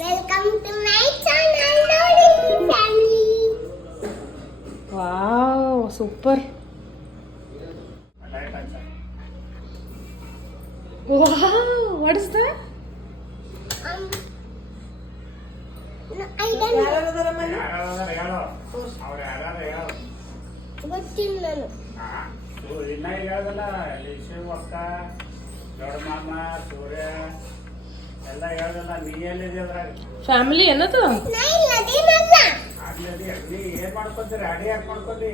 Welcome to my channel, Lodi family. Wow super. Wow what is that? No, I don't ಗೊತ್ತಿಲ್ಲ ನಾನು. ಇನ್ನ ಹೇಳದಲ್ಲ ಶಿವ ಅಕ್ಕ ದೊಡ್ಡ ಮಾಮ ಸೂರ್ಯ ಎಲ್ಲ ಹೇಳದಲ್ಲ ನೀ ಎಲ್ಲಿದೆ ಅದ್ರಾಗ ಫ್ಯಾಮಿಲಿ ಏನದು? ನಾ ಇಲ್ಲ ಅದೇನಲ್ಲ. ಆಗ್ಲದಿ ನೀ ಏನ್ ಮಾಡ್ಕೊತೀರಿ ಅಡಿ ಯಾಕೆ ಮಾಡ್ಕೊಲಿ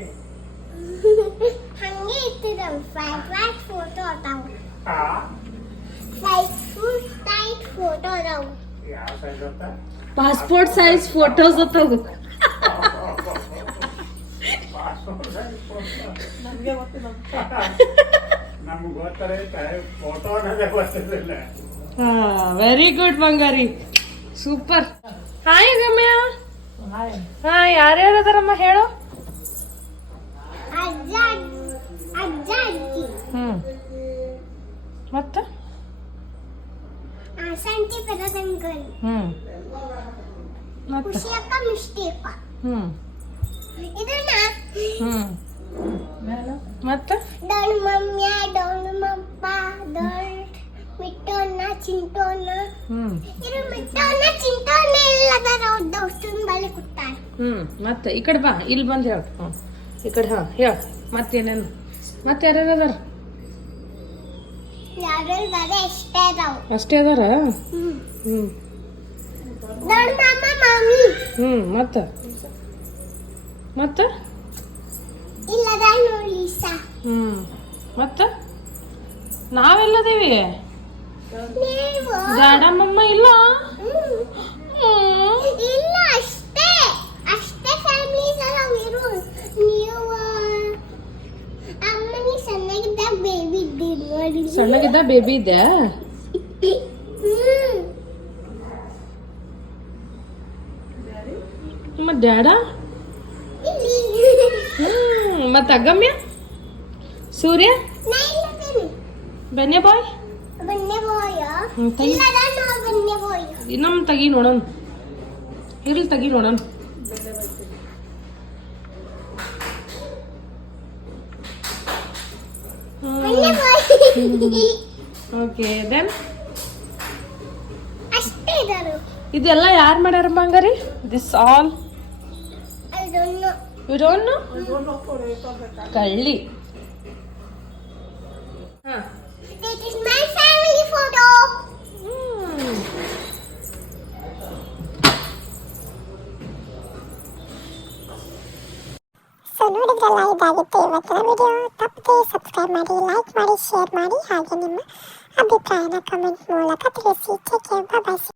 ಹಂಗೆ ಇಟ್ಟಿದ ಫ್ಲೈಟ್ ಫೋಟೋ ಅದಾವ. ಹಾ ಫ್ಲೈಟ್ ಫೋಟೋ ಅದಾವ. ಯಾವ ಸೈಜ್ ಅಂತ ಪಾಸ್ಪೋರ್ಟ್ ಸೈಜ್ ಫೋಟೋಸ್ ಅತ್ತವು. ನಮ್ಗೆ ಗೊತ್ತಾರೆ ಫೋಟೋ ಅನ್ನೋದೇ ಗೊತ್ತಿಲ್ಲ. ವೆರಿ ಗುಡ್ ಬಂಗಾರಿ ಸೂಪರ್. ಹಾಯ್ ರಮ್ಯಾ. ಹಾಯ್ ಯಾರ್ಯಾರು ಅದಾರಮ್ಮ ಹೇಳು. ಅಜ್ಜ ಅಜ್ಜಿ ಮತ್ತ ಸಂಟಿ ಪೆರದಂಗಲ್ ಮತ್ತ ಖುಷಿ ಅಕ್ಕ ಮಿಷ್ಟಿ ಅಕ್ಕ ಇದನ್ನ ಮತ್ತ ಡೋಲ್ ಮಮ್ಮಿಯ ಡೋಲ್ ಮಪ್ಪ ಡೋಲ್ ಮಿಟ್ಟೋನ ಚಿಂಟೋನ ಇದು ಮಿಟ್ಟೋನ ಚಿಂಟೋನ ಎಲ್ಲದರ ದೋಸ್ತನ ಬಳಿ ಕೊಟ್ಟಾರ. ಮತ್ತೆ ಈ ಕಡೆ ಬಾ ಇಲ್ಲಿ ಬಂದು ಹೇಳು. ಈ ಕಡೆ ಹಾ ಹೇಳ ಮತ್ತೇನೇನು ಮತ್ತೆ ಯಾರ್ಯಾರು ಅದಾರ? ಯಾರೆಲ್ದಾರ ಎಷ್ಟೇ ಅದಾವ ಅಷ್ಟೇ ಅದಾರ. ಡೋಲ್ ಮಾಮ ಮಾಮಿ ಮತ್ತ ಮತ್ತ ಇಲ್ಲದ ನೋಲಿಸಾ ಮತ್ತ ನಾವೆಲ್ಲದೇವಿ. ನೀವು ಡ್ಯಾಡಮ್ಮಮ್ಮ ಇಲ್ಲ. ಇಲ್ಲ ಅಷ್ಟೇ ಅಷ್ಟೇ ಫ್ಯಾಮಿಲೀಸ್ ಅದಾವ ಇರು. ನೀವು ಅಮ್ಮನಿ ಸಣ್ಣಗಿದ್ದಾಗ ಬೇಬಿ ಇದ್ದೀರಿ ನೋಡಿ. ಸಣ್ಣಗಿದ್ದ ಬೇಬಿ ಇದ್ದೆ. ನಿಮ್ಮ ಡ್ಯಾಡ ಮತ್ತ ಅಗಮ್ಯ ಸೂರ್ಯ ನಾ ಇಲ್ಲದೇನೆ ಬೆನ್ನೆ ಬಾಯ್ ಬನ್ನೆ ಬೋಯ ತೆಗಿ. ಇಲ್ಲದ ನೋ ಬನ್ನೆ ಬೋಯ ಇನ್ನೊಮ್ಮೆ ತೆಗಿ ನೋಡೋಣ. ಇರ್ಲಿ ತೆಗಿ ನೋಡೋಣ. ಬನ್ನೆ ಬೋಯ ಓಕೆ ದೆನ್ ಅಷ್ಟೇ ಇದಾರು. ಇದೆಲ್ಲ ಯಾರು ಮಾಡ್ಯಾರ ಬಂಗಾರಿ? This all I don't know. You don't know? ಕಳ್ಳಿ. This is my family photo. ಸೊ ನೋಡಿದ್ರಲ್ಲ ಇದಾಗಿತ್ತು ಇವತ್ತಿನ ವಿಡಿಯೋ. ತಪ್ಪದೆ ಸಬ್ಸ್ಕ್ರೈಬ್ ಮಾಡಿ, ಲೈಕ್ ಮಾಡಿ, ಶೇರ್ ಮಾಡಿ, ಹಾಗೆ ನಿಮ್ಮ ಅಭಿಪ್ರಾಯನ ಕಮೆಂಟ್ ಮೂಲಕ ತಿಳಿಸಿ. ಟೇಕ್ ಕೇರ್, ಬಾಯ್.